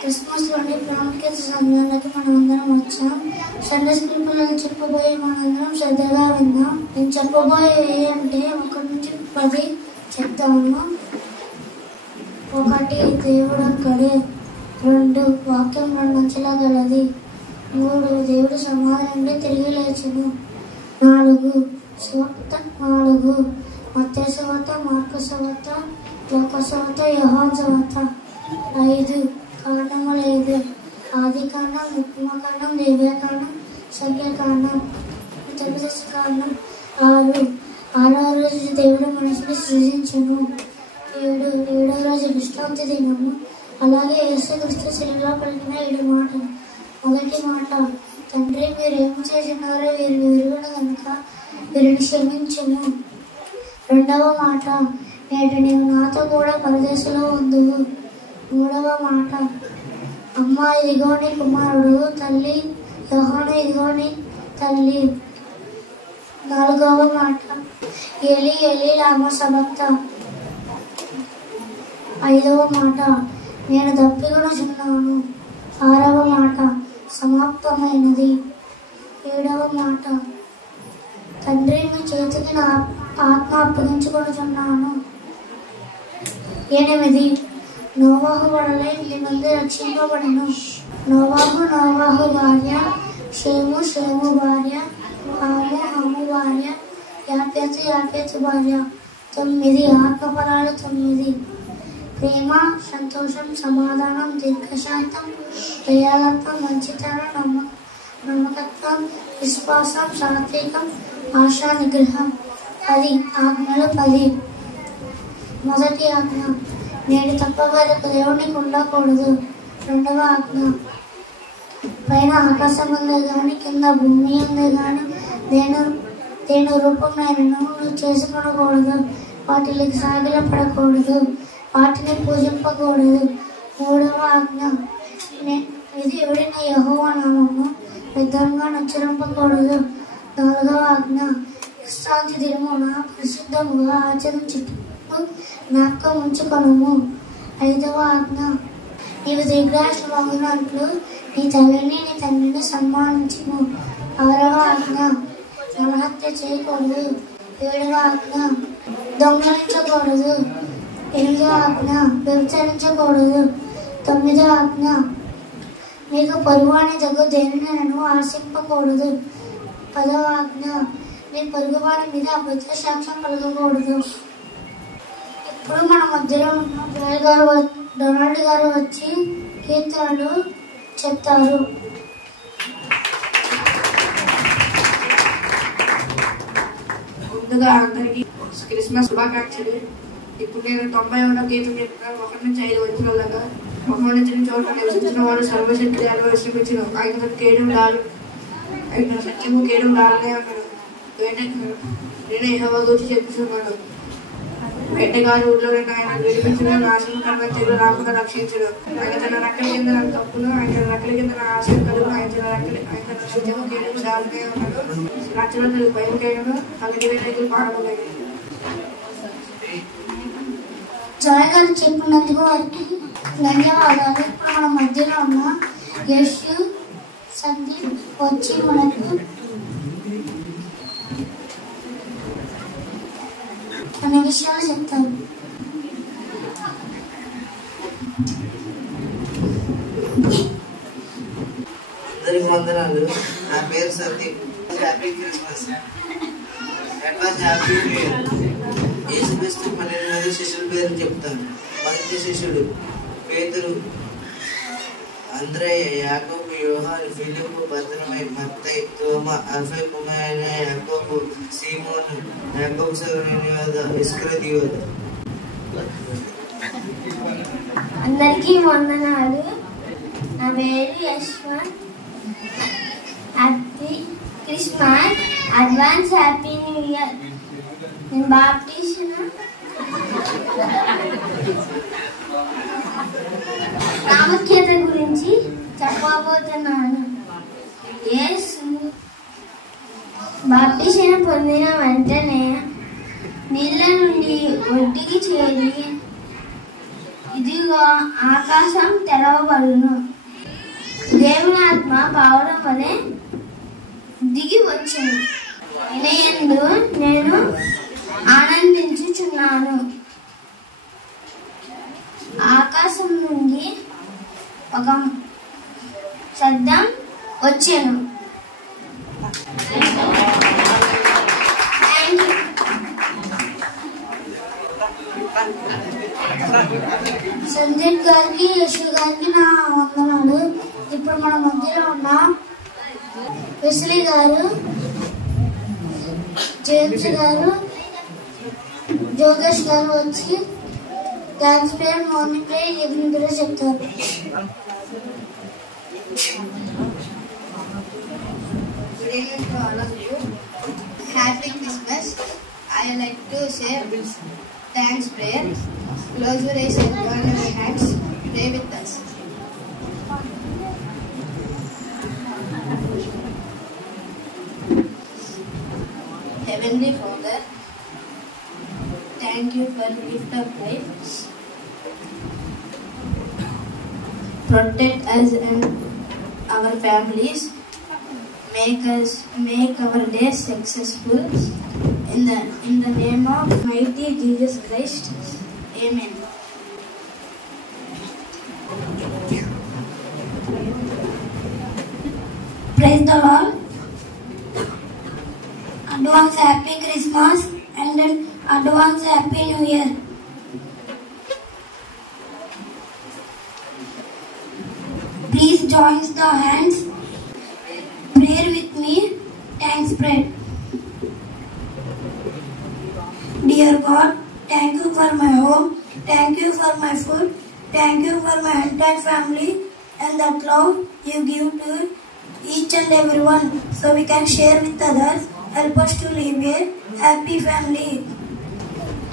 క్రిస్మస్లోని ప్రాముఖ్యత సమయానికి మనమందరం వచ్చాం. సండే స్కూల్ పిల్లలు చెప్పబోయే మనందరం శ్రద్ధగా విందాం. నేను చెప్పబోయే అంటే 1 నుంచి 10 చెప్తాను. 1 దేవుడు అక్కడే, 2 వాక్యం 2 అంచెలా గలది, 3 దేవుడు సమాధి నుండి తిరిగి లేచును, 4 మత్తయి సువార్త, మార్కు సువార్త, లూకా సువార్త, యోహాను సువార్త, 5 కారణములు 5 ఆదికాండం, ఉపమాకాండం, లేవ్యకాండం, సంఖ్యాకాండం, ఉపదేశ కాండం, 6 ఆరవ రోజు దేవుడు మనిషిని సృజించును, 7 ఏడవ రోజు విశ్రాంతి దినము. అలాగే యేసుక్రీస్తు శిలువలో పలికిన 7 మాటలు. మొదటి మాట, తండ్రి మీరు ఏమి చేసినారో వీరు ఎరుగను కనుక వీరిని క్షమించుము. 2వ మాట, నేడు నీవు నాతో కూడా పరదేశంలో ఉందువు. 3వ మాట, అమ్మా ఇదిగో నీ కుమారుడు, తల్లి యోహాను ఇదిగో నీ తల్లి. 4వ మాట, ఏలి ఏలి లామా సబక్తా. 5వ మాట, నేను దప్పికొనుచున్నాను. 6వ మాట, సమాప్తమైనది. 7వ మాట, తండ్రి మీ చేతికి నా ఆత్మ అప్పగించుకొనుచున్నాను. 8 నోవాహు వలె మీ మంది రక్షింపబడెను. నోవాహు భార్య, షేము భార్య, హాము భార్య, యాఫెతు భార్య. 9 ఆత్మఫలాలు 9 ప్రేమ, సంతోషం, సమాధానం, దీర్ఘశాంతం, దయాలత్వం, మంచితనం, నమ్మకత్వం, విశ్వాసం, సాత్వికం, ఆశా నిగ్రహం. 10 ఆజ్ఞలు 10. మొదటి ఆజ్ఞ, నేను తప్ప వేరొక దేవునికి ఉండకూడదు. 2వ ఆజ్ఞ, పైన ఆకాశం ఉందే కానీ కింద భూమి ఉందే కానీ దేని రూపం నువ్వు చేసుకొనకూడదు. వాటికి సాగిలపడకూడదు, వాటిని పూజింపకూడదు. 3వ ఆజ్ఞ, ఇది ఎవడిన యెహోవా నామమును పెద్దగా ఉచ్చరింపకూడదు. 4వ ఆజ్ఞ, విశ్రాంతి దినమున పరిశుద్ధముగా ఆచరించుటకు జ్ఞాపకం ఉంచుకొనుము. 5వ ఆజ్ఞ, నీవు దీర్ఘాయుష్మంతునట్లు నీ తల్లిని నీ తండ్రిని సన్మానించుము. 6వ ఆజ్ఞ, నరహత్య చేయకూడదు. 7వ ఆజ్ఞ, దొంగలించకూడదు. 8వ ఆజ్ఞ, వ్యభిచరించకూడదు. 9వ ఆజ్ఞ, నీకు పొరుగువాని దగ్గర దేనినైనా ఆశింపకూడదు. 10వ ఆజ్ఞ, నీ పొరుగువాని మీద అబద్ధ సాక్ష్యం పలకకూడదు. ఇప్పుడు మన మధ్యలో ఉన్న డొనాల్డ్ గారు వచ్చి కీర్తనలు చెప్తారు. ముందుగా అందరికీ క్రిస్మస్ శుభాకాంక్షలు. ఇప్పుడు నేను 91వ గీతం చెప్తాను. 1 నుంచి 5 వచనాలుగా, మహోన్నతుని చోట నివసించిన వాడు సర్వశక్తి అనుభవించిన ఆయన కేడం లాలు ఆయన సత్యము కేడం లాలనే అన్నాడు. నేను యెహోవా గురించి చెప్పుచున్నాను. వేటగాడు ఊళ్ళో ఆయన విడిపించిన నాశనం కన్నా తెలు రాకుండా రక్షించడు. ఆయన తన రెక్కల కింద నన్ను కప్పును, ఆయన రెక్కల కింద నా ఆశలు కలుగు. ఆయన సత్యము కేడం లాలనే అన్నాడు. రాత్రులు భయం కేయను, అలాగే వేటకు పాడలేదు. జాయ్ గారు చెప్పినందుకు వారికి ధన్యవాదాలు. ఇప్పుడు మన మధ్యలో ఉన్న యశు సందీప్ వచ్చి మనకు అనే విషయాలు చెప్తారు. అందరికి వందనాలు. నా పేరు Sandeep. Happy Christmas, advance happy new year. యేసుక్రీస్తు 12 మంది శిష్యుల పేరు చెప్తాను. మొదటి శిష్యుడు పేతురు, అంద్రయ్య, యాకోబు, యోహాను, ఫిలిప్పు, బర్తలోమై, మత్తయి, తోమా, అల్ఫై కుమారుడైన యాకోబు, సీమోను, యాకోబు సోదరుని యోధ, ఇస్కరియోతు యోధ. అందరికీ వందనాలు. నా పేరు Yashwant. Happy Christmas, advance happy new year. నేను బాప్టిస్ట్ ప్రాముఖ్యత గురించి చెప్పబోతున్నాను. యేసు బాప్టిజం పొందిన వెంటనే నీళ్ళ నుండి ఒడ్డుకి చేరి, ఇదిగో ఇదిగో ఆకాశం తెరవబడును, దేవుని ఆత్మ పావురం వలె దిగి వచ్చెను, ఈయనయందు నేను ఆనందించుచున్నాను. ఆకాశం నుండి ఒక శబ్దం వచ్చెను. సందీప్ గారికి, యశు గారికి నా వందనాలు. ఇప్పుడు మన మధ్యలో ఉన్న వెస్లీ గారు, జేమ్స్ గారు, జోగేష్ గారు వచ్చి dance prayer, morning prayer, evening prayer చెప్తారు. Happy Christmas. I like to say thanks prayer. Close your eyes and turn your hands. Pray with us. Heavenly Father, thank you for the gift of life. Protect us and our families. Make our days successful. In the name of mighty Jesus Christ. Amen. Praise the Lord. Advance Happy Christmas and then advance Happy New Year. Please join the hands. Prayer with me. Thanks, pray. Dear God, thank you for my home. Thank you for my food. Thank you for my entire family and that love you give to each and everyone so we can share with others. Help us to live a happy family.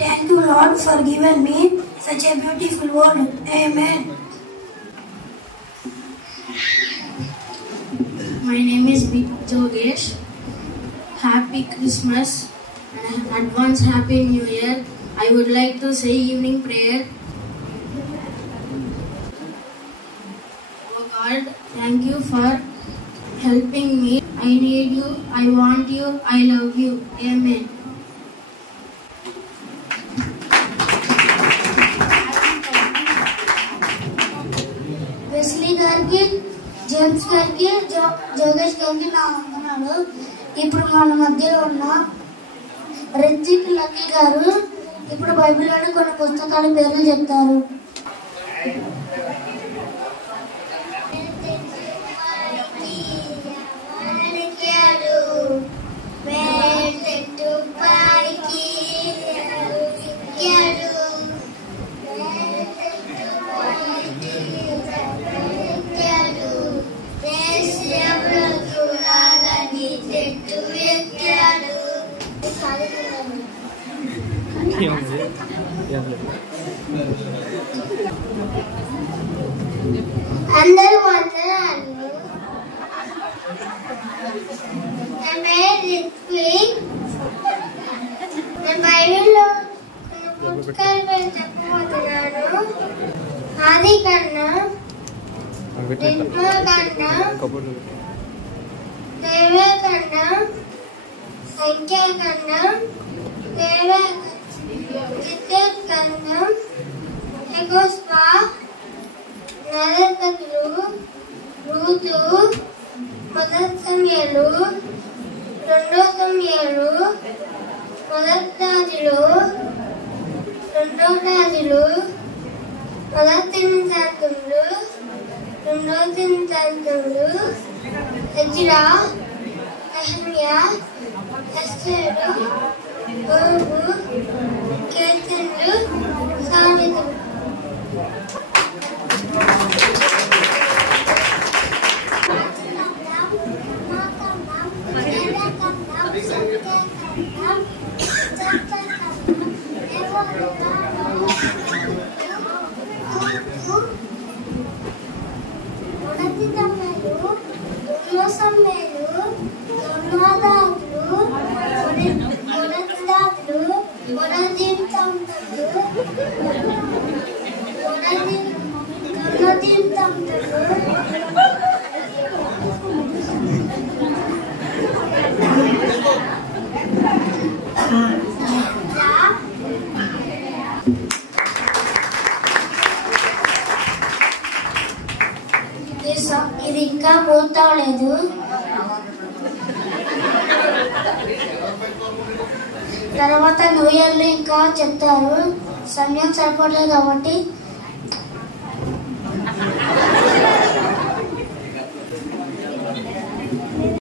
Thank you, Lord, for giving me such a beautiful world. Amen. My name is Jogesh. Happy Christmas and advance Happy New Year. I would like to say evening prayer. Oh God, thank you for helping me. I need you, I want you, I love you. Amen. Wesley గారికి, James గారికి, జోగేష్ గారికి నా వందనాలు. ఇప్పుడు మన మధ్యలో ఉన్న Ritwik lucky గారు ఇప్పుడు బైబిల్లోని కొన్ని పుస్తకాల పేర్లు చెప్తారు. అందరూ వందనాలు. నా పేరు రిత్విక్. నేను బైబిల్లో పుస్తకాల పేరు చెప్పబోతున్నాను. ఆది కాండం, నిర్గమకాండం, లేవ్యకాండం, సంఖ్యాకాండం, ద్వితీయోపదేశకాండం, యెహోషువ, నరకతులు, రూతు, మొదటి సమూయేలు, రెండో సమూయేలు, మొదటి రాజులు, రెండో రాజులు, మొదటి దినవృత్తాంతములు, రెండో దినవృత్తాంతములు, ఎజ్రా, నెహెమ్యా, ఎస్తేరు, యోబు, కీర్తనలు, సామెతలు. ఇది ఇంకా పూర్తవలేదు. తర్వాత న్యూ ఇయర్లో ఇంకా చెప్తారు. సమయం సరిపడలేదు కాబట్టి